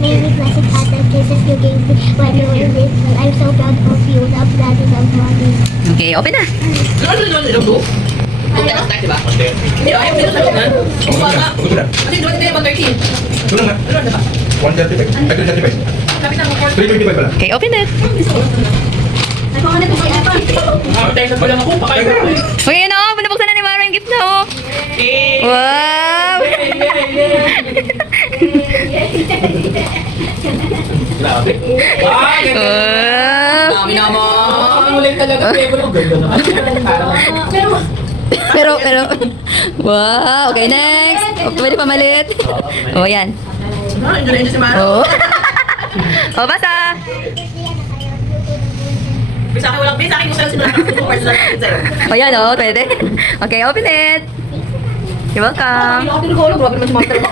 Many blessed are the kisses you gave me when you were little. I'm so proud of you. Love, Daddy, love, Mommy. Okay, open na. Hindi, ayaw mo sa loob na. Kasi doon din yung 113. Doon na. 135. Ay, 235. Lapit na mo, 325 pala. Okay, open it. Tension pa lang ako, pakain ko. Okay, yun o. Pinabuksan na ni Mara yung gift na o. Wow! Grabe. Ganda. Wow! Dami naman. Ulit talaga. Ganda na. Pero, wow! Okay, next. Pwede pamalit. O, yan. Enjoy si Mara. O. O, basa. Sa akin walang sa akin mo sila sila sa'yo. O, yan o. Pwede. Okay, open it. You're welcome. Grabe naman si Mara talaga.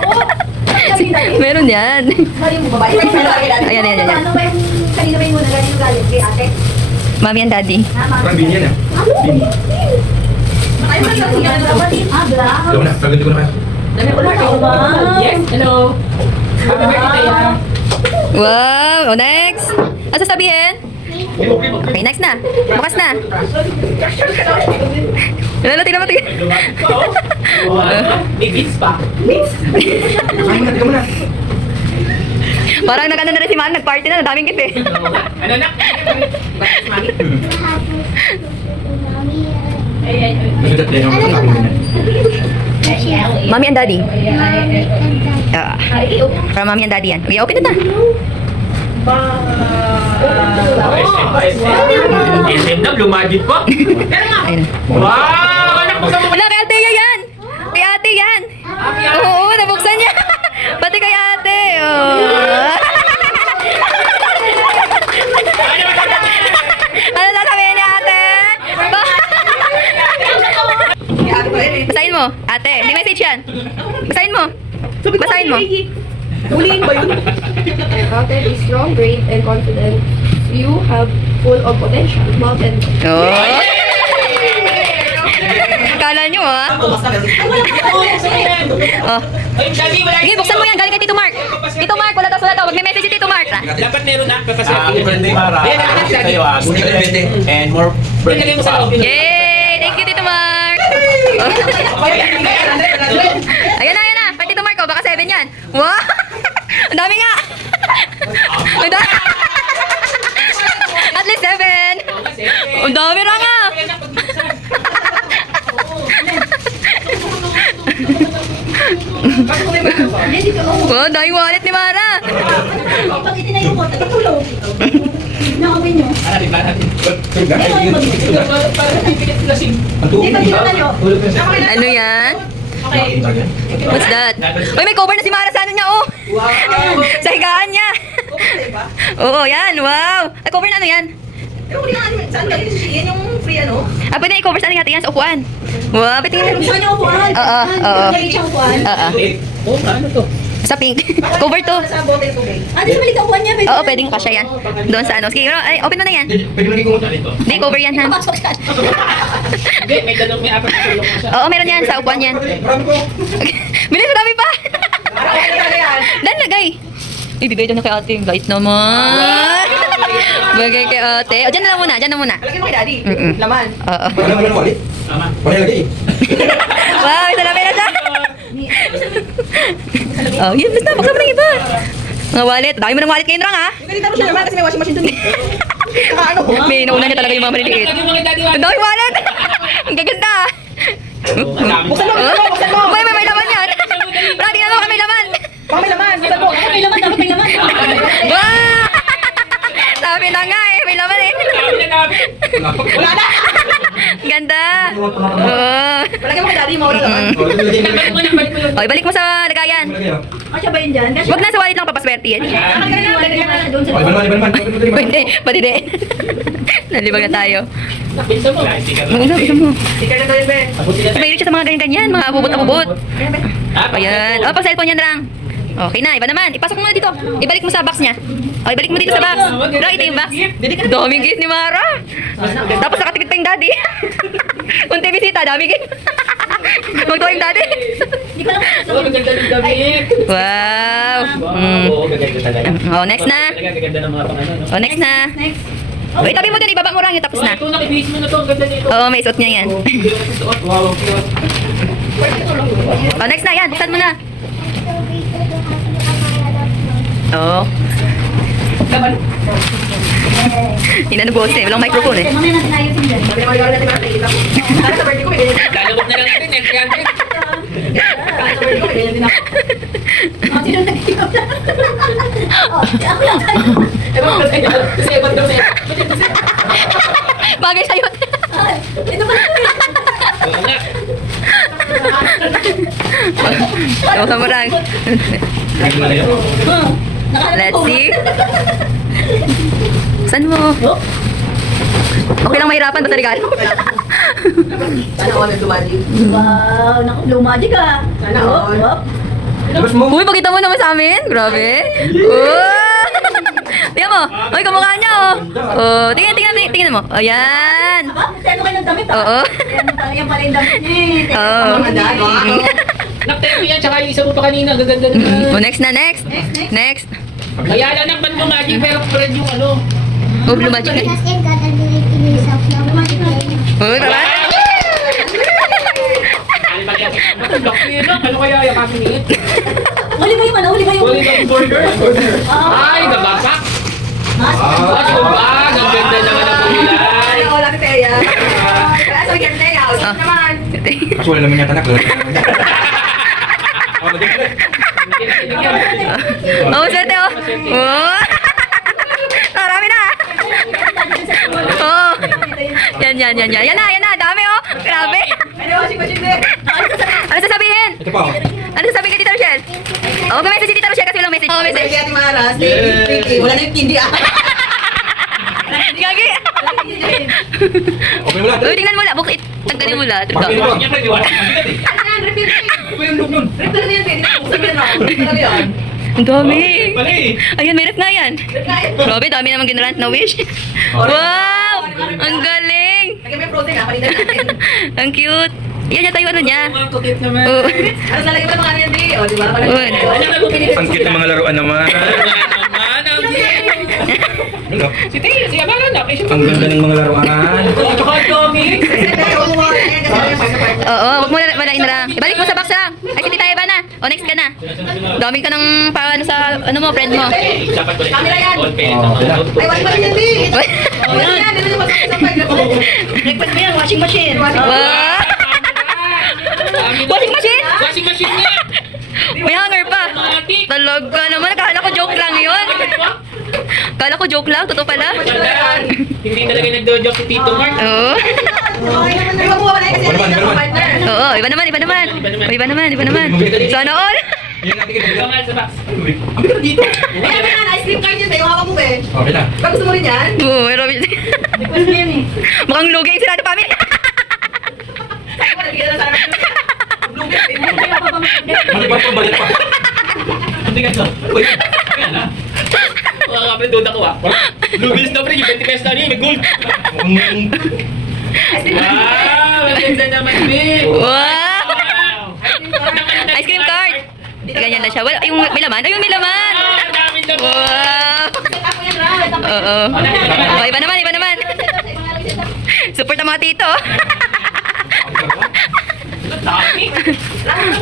Meron yan. Ayan, ayan, ayan. Ano ba yung kanina ba yung muna galing yung galit kay ate? Mami and daddy. Parang bini yan ah. Bini. Ay, man lang yan. Black. Ikaw na. Pagganti ko na kaya. Dami ko na. Yes, hello. Happy birthday, ha? Wow! O, next. Ano sasabihin? Okay, next na. Bukas na. Lalo, tingnan mo, tingnan. May beats pa. Kain mo na, tingnan mo na. Parang nag-ano na rin si Mami, nag-party na, daming gift eh. Ano na? Mami? Kasi dati yung mga kapong din. Mami and daddy. Para Mami and daddy yan. Okay, open it na. SM na, lumagit pa. Pero nga. Ayun. Wow! Anak mo sa mga. Wala, kay ate yan! Kay ate yan! Oo, nabuksan niya! Pati kay ate! Oh. Ano sasabihin niya ate? Basahin mo, ate. May message yan. Basahin mo. Basahin mo. Huliin ba yun? Ate is strong, brave, and confident. You have full of potential. Mouth and Oh. Kala nyo ah. Oh. Sige, buksan mo yan. Galing kay Tito Mark. Tito Mark, wala to. Magme-message si Tito Mark. Dapat meron na. Happy birthday, Mara. Ayan, ayan, ayan. Sa'yo, good health and more Ilagay mo sa loob. Yay! Thank you, Tito Mark. Ayan na. Kay Tito Mark, oh, baka 7 yan. Wow! Ang dami nga. Ang dami. At least 7. Ang dami na nga. Wow, dami wallet ni Mara. pag itinayo ko, tulog. Nakawin nyo. Ang tubig. Ano yan? What's that? Uy, may cover na si Mara sa ano niya, oh. Sa higaan niya. Oo, yan. Wow. Ay, cover na ano yan? Saan galing siya? Yan yung free ano? Ah, pwede i-cover sa ano natin yan sa upuan. Wow, pwede nga. Saan yung upuan? Oo, oo. Galing siyang upuan. Oo. Oo, ano to? Sa pink. Cover to. Sa bote tubig. Ate, sa maliit ang upuan niya. pwede Oo, na. pwedeng kasya yan. Doon sa ano. Sige, ay, open mo na yan. Pwede mo naging kumot. Hindi, cover yan, ha? Pasok ka. Hindi, may tanong, may apat na tulong ko siya. Oo, meron yan. Sa upuan yan. Marami ko. Bilis, madami pa. Ano yan? Dan, lagay. Ibigay doon na kay ate. Yung light naman. Bagay kay ate. O, dyan na lang muna. Dyan na muna. Lagyan mo kay daddy. Mm-mm. Laman. Oo. Wala mo lang wallet. Wala lagay eh. Wow, may salamin na siya. Oh, yun. Basta, baka mo ng iba. Mga wallet. Dami mo ng wallet ngayon, Rang, ha? Yung ganito mo siya naman kasi may washing machine dun. Saka ano? May nauna niya talaga yung mga maliliit. Lagyan mo kay daddy. Ang dami wallet. Ang gaganda. Buksan mo, buksan mo. May laman yan. Rang, tingnan mo kung may laman. Baka may laman. Buksan mo. May laman, dapat may laman. Wow! Sabi na nga eh. May laman eh. Wala na! Ganda. Oh. Lagyan mo kay daddy, mawala laman. Okay, balik mo sa lagayan. Kasya ba yun dyan? Kasya. Wag na sa wallet lang papaswerte yan. Doon sa Iban. Pwede, pwede din. Nalibag na tayo. Pinsa mo. Maganda, bisa mo. Sticker na tayo, Ben. Mahilig siya sa mga ganyan-ganyan, mga abubot-abubot. Ayan. O, pa cellphone yan, Rang. Okay na, iba naman. Ipasok mo na dito. Ibalik mo sa box niya. O, ibalik mo dito sa box. Rang, ito yung box. Daming gift ni Mara. Tapos nakatikit pa yung daddy. Unti bisita, daming gift. Magtuwa yung daddy. Oh, gaganda ng damit. Wow. Oo, gaganda talaga. Oh, next na. Talaga, gaganda ng mga pangano, no? Oh, next na. Oh, itabi mo dun, ibaba mo lang yung tapos Oh, na. ito, nakibihis mo na to. Ang ganda nito. Oo, may suot niya yan. Oh, hindi ko suot. Wow, ang cute. Oh, next na yan. Buksan mo na. Oo. Hindi na boses eh. Walang microphone eh. Mamaya natin ayusin dyan. Kalabot na lang din, eh. Kaya din. Sino nag-iop na? Ako lang. Ewan ko sa'yo. Kasi ewan daw sa'yo. Bagay sa'yo. Ito ba? Oo nga. Buksan mo lang. Let's see. Saan mo? Okay lang mahirapan. Basta regalo. Sana all ng dumadi. Wow, naku, blue magic ah. Sana all. Labas mo. Uy, pakita mo naman sa amin. Grabe. Oh! Tingnan mo. Uy, kamukha niya oh. Oh, tingnan mo. Ayan. Ba? Ano kayo ng damit ah? Oo. Yan pala yung damit niya. Oo. Naktayo yan, tsaka yung isa mo pa kanina. Gaganda na. Oh, next na, next. Next. Kaya lang ng Blue Magic, pero red yung ano. Oh, blue magic na. Just in God, I'm doing it in yourself now. Oh, tara. Ano kaya yakapin niya? Huli ba yung ano? Huli ba yung... Huli ng burger? Ay, nabasak! Ang ganda naman ang kulay! Wala ka Teya. Kaya sabi ka Teya, Ah. naman. Kasi wala naman yata nakla. Oh, swerte oh. Oh. Marami na. Oh. Yan. Yan na. Dami oh. Grabe. Ano, washing machine din. Ano sasabihin? Ito pa. Ano sasabihin kay Tita Rochelle? Oh, mag-message si Tita Rochelle kasi walang message. Oh, message. Ate Maras. Yes. Wala na yung kindi ah. Gagi. Okay mo lang. Uy, tingnan mo la. Bukit. Tanggalin mo la. Bakit ito? Ano, repeat. Repeat na yan, pwede. Sabi na ako. Sabi yan. Ang dami. Pali. Ayun, may ref na yan. Grabe, dami namang ginrant na wish. Wow! Ang galing! Lagyan mo yung protein ah, palitan natin. Ang cute. Yan yung tayo ano niya. Ang kukit naman. Oh. Ano sa lagyan mo ng mga yan, di? O, di ba? Uy. Ang cute ng mga laruan naman. Si Teo, siya ba lang? Ang ganda ng mga laruan. Tsaka comics. Oo, wag mo na malain na lang. Ibalik mo sa box lang. Ay, si Tita Eva na. O, next ka na. Daming ka ng paano sa, ano mo, friend mo. Camera yan. Ay, washing machine yan, di? Uy. O, yan. Dito yung breakfast mo yan, washing machine. Wow! Washing machine? Washing machine niya. May hanger pa. Talaga naman. Akala ko joke lang yun. Akala ko joke lang. Totoo pala. Hindi talaga nagdo-joke si Tito Mark. Oo. Ay, mabuha ka na kasi yan yung partner. Oo, iba naman. Sana all. Yan natin Ikaw kita. nga sa box. Ang ganda dito. Ay, ano yan, ice cream card yun. Tayo hawak mo ba eh. Okay na. Ba, gusto mo rin yan? Oo, meron. Request mo yan eh. Mukhang lugi yung sirado pamilya. Ay, wala, bigyan na sana. Blueberry. Balik pa, balik pa. Hindi ka to. Uy, kaya na. Mga kapit, duda ko ah. Lumis na pre, yung 20 pesos na niya, may gold. Wow, ang ganda naman, Vic. Wow! Wow. Ice cream cart. Ganyan na siya. Wala, yung may laman. Ayun, may laman. Ah, ang dami naman. Wow! Ako yan, Ra. Oo. Oh, iba naman. Support ang mga tito. Ang dami.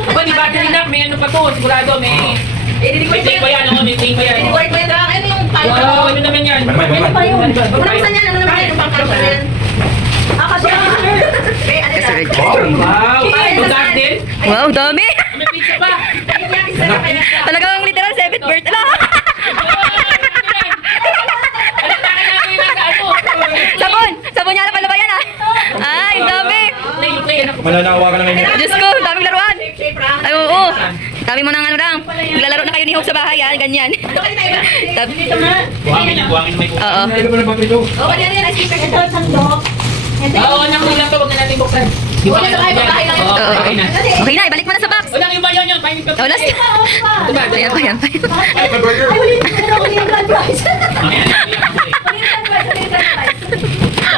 Aba, di ba kanina, may ano pa to, sigurado, may... May tape pa yan, ako, may tape pa yan. Work mo yan, Ra. Ano yung file ko? Wow, ano naman yan? Balik pa, Huwag mo na buksan yan. Ano naman yan? Yung pangkaro na yan. Kasi eh, ano yan? Wow, yung garden. Wow, dami. May pizza pa. Talagang literal 7th birthday. Ala! Sabon niya na pala ba yan ah? Ay, dami. Mananawa ka na ngayon. Diyos ko, daming laruan. Ay, oo. Dami mo ng ano lang. Naglalaro na kayo ni Hope sa bahay ah, ganyan. Buhangin na may kuha. Oo. Ito pa na battery daw. Oh, yan yan. Ice cream card. Ito, sandok. Oo, anak ko lang to, huwag na natin buksan. Di ba Wala sa bahay, bahay lang. Oo, Oo. okay na. Okay na, ibalik mo na sa box. Walang iba yan, kainin ka. Oh, last. Ito ba? Ayan pa. Ay, may burger. Ay, huli yung grand prize. Okay na. Huli yung grand prize. Huli yung grand prize.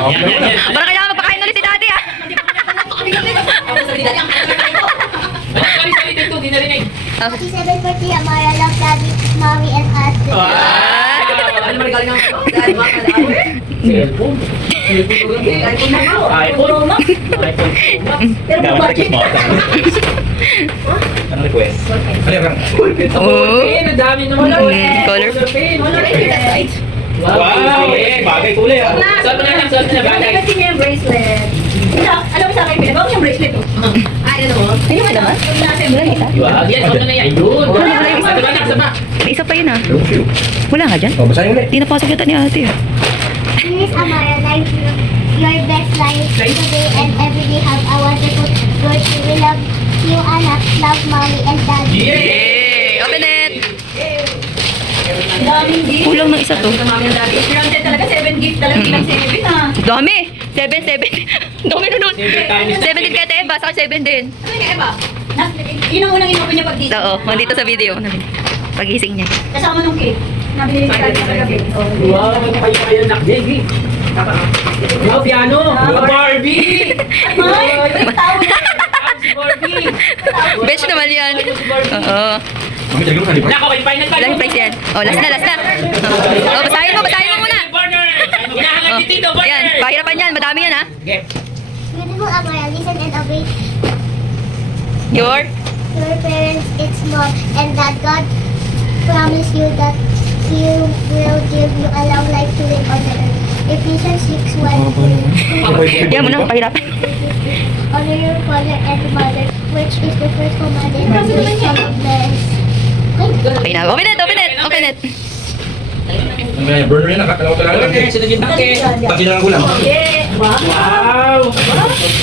Okay na. Parang kailangan magpakain ulit si daddy ah. Sabi ka, Happy 7th birthday, Amara. Love Daddy, Mommy, and Ate. Ano man galing ang dahil mga kalawin? Cellphone. iPhone. iPhone. Pero kung bakit? Anong request? Ano yung Oh. Ang dami naman. Color. Wow! Bagay kulay ah. Suot mo na lang, suot mo na bagay. Kasi niya yung bracelet. Alam mo sa akin, pinagawa ko yung bracelet. Ay, ano mo? Ayun ka naman? Wow, yan, suot mo na yan. Yun. Sabi ba, nakasama. May isa pa yun ah. Wala nga dyan. Oh, basahin ulit. Di napasok yata ni ate ah. Please, Amara, life your best life today and every day. Have a wonderful birthday. We love you, anak. Love, Mommy, and Daddy. Yay! Open it! Daming gift. Kulang ng isa to. Sa mami ang dati. Granted talaga, 7 gift talaga. Ilang 7 ah. Dami! 7. Dami na nun. 7 din kaya tayo. Basa ka 7 din. Ano nga, Eva? Yun ang unang inopen niya pag-gift. Oo, nandito sa video. Pagising niya. Kasama nung cake. Nabili ni Kali sa gabi. Wow, kayo nak Jiggy. Wow, piano. Wow, Barbie. Ay, tawag na. Si Barbie. Bench naman yan. Oo. Mami, talagang ka, di ba? Nako, may final pa. Walang price yan. Oh, last na. Oh, basahin mo muna. Burger. Hinahangat ni Tito, burger. Ayan, pahirapan yan. Madami yan ha. Okay. Beautiful Amara, listen and obey Your? your parents. It's mom and dad. God promise you that He will give you a long life to live on the earth. Ephesians 6:1. Yan mo na, pahirapan. Honor your father and mother, which is the first commandment of the Okay na. Open it. Ano ba yan? Burner yan, nakakalaw talaga. Okay, sunod yung tangke. Pati na lang kulang. Yeah. Wow.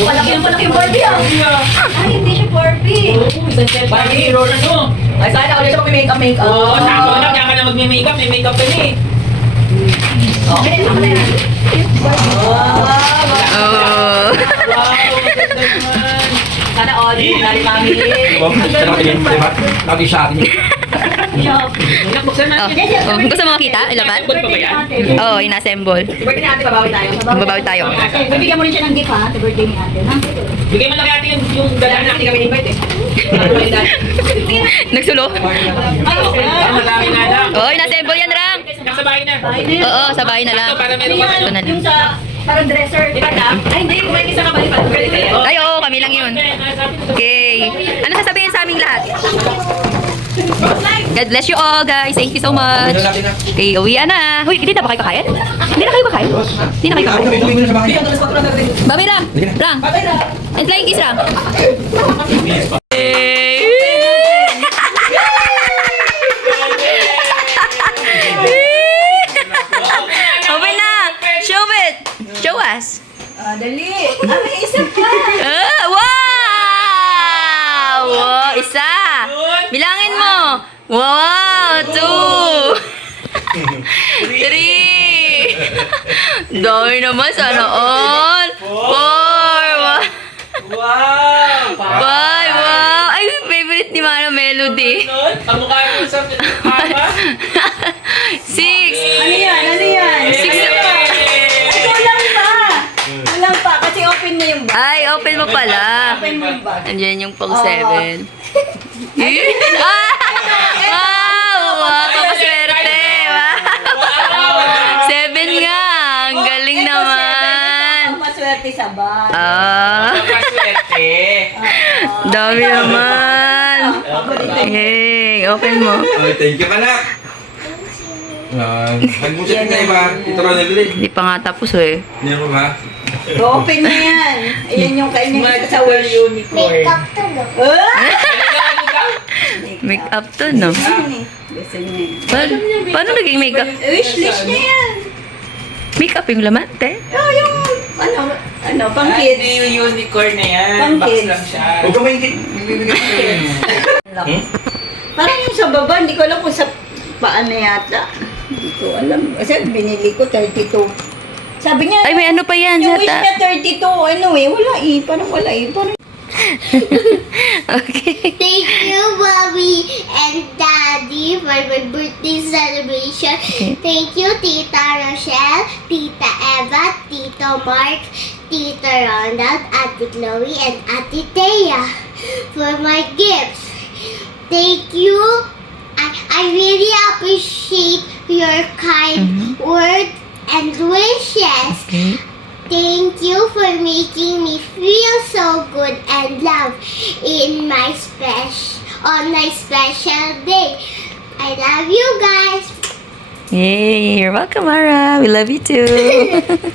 Malaki yung Barbie ah. Ay, hindi siya Barbie. Barbie hero na no. Ay, sana ulit siya mag-makeup. Oo, sakto na. Kaya ka na magme-makeup. May makeup ka na eh. Okay, ako na yan. Oh. Wow, maganda naman. Sana all, dari mami. Lagi sa akin. Nak, buksan Oh. natin. Oh, gusto mo makita? Ilaban? Assemble pa ba yan? Oo, in-assemble. Birthday ni ate, babawi tayo. Babawi tayo. Bibigyan mo rin siya ng gift ha, sa birthday ni ate. Ha? Bigay mo na kay ate yung Dala dala na, na. hindi kami invite eh. Nagsulo? Malaki na lang. Oo, in-assemble yan, Rang. Nasa bahay na. Oo, sa bahay na lang. Ito, para meron pa. Ito na lang. Yung sa parang dresser, di ba na? Ay, hindi, may isa ka balipan. Galit kayo. Ay, oo, kami lang yun. Okay. Ano sasabihin sa aming lahat? God bless you all, guys. Thank you so much. Okay, uwi na. Huy, hindi na ba kayo kakain? Hindi na kayo kakain? Hindi na kayo kakain? Uwi mo na sa bahay. Babay, Rang. Rang. And flying kiss, Rang. Hey. Open na. Show it. Show us. Dali. May isa pa. Wow! Wow, isa. Bilangin mo. Wow, 2. 3. Dami naman, sana all. 4. Wow! 5. Wow. Ay, favorite ni Mara Melody. Kamukha mo sa ama. 6. Ano yan? Ano yan? Ay, kulang pa. Kulang pa. Kasi open mo yung bag. Ay, open mo pala. Open mo yung bag. Andiyan yung pang 7. Wow! Wow! Papaswerte! Wow! 7 nga! Ang galing naman! Maswerte sa bag. Kapaswerte. Dami naman! Hey, open mo. Ay, thank you, anak. Nagmusit nga iba. Ito ka nabili. Hindi pa nga tapos eh. Hindi mo ba? Open na yan. Ayan yung kanya sa wish. Makeup to, no? Make up to, no? Gusto niya. Paano naging makeup? Wish list niya yan. Makeup yung laman, te? Oh, yung pang kids. Yung unicorn na yan. Pang Box kids. lang siya. Huwag ka maingit. Bibigyan ko yun. Parang yung sa baba, hindi ko alam kung sa paan na yata. Hindi ko alam. Kasi binili ko 32. Sabi niya, Ay, may ano pa yan, yung wish Zata? niya 32. Ano eh, wala eh. Parang wala eh. Parang Okay. Thank you, Mommy and Daddy, for my birthday celebration. Thank you, Tita Rochelle, Tita Eva, Tito Mark, Tita Ronald, Ate Chloe, and Ate Thea for my gifts. Thank you. I really appreciate your kind words and wishes. Okay. Thank you for making me feel so good and loved on my special day. I love you guys. Yay! You're welcome, Mara. We love you too.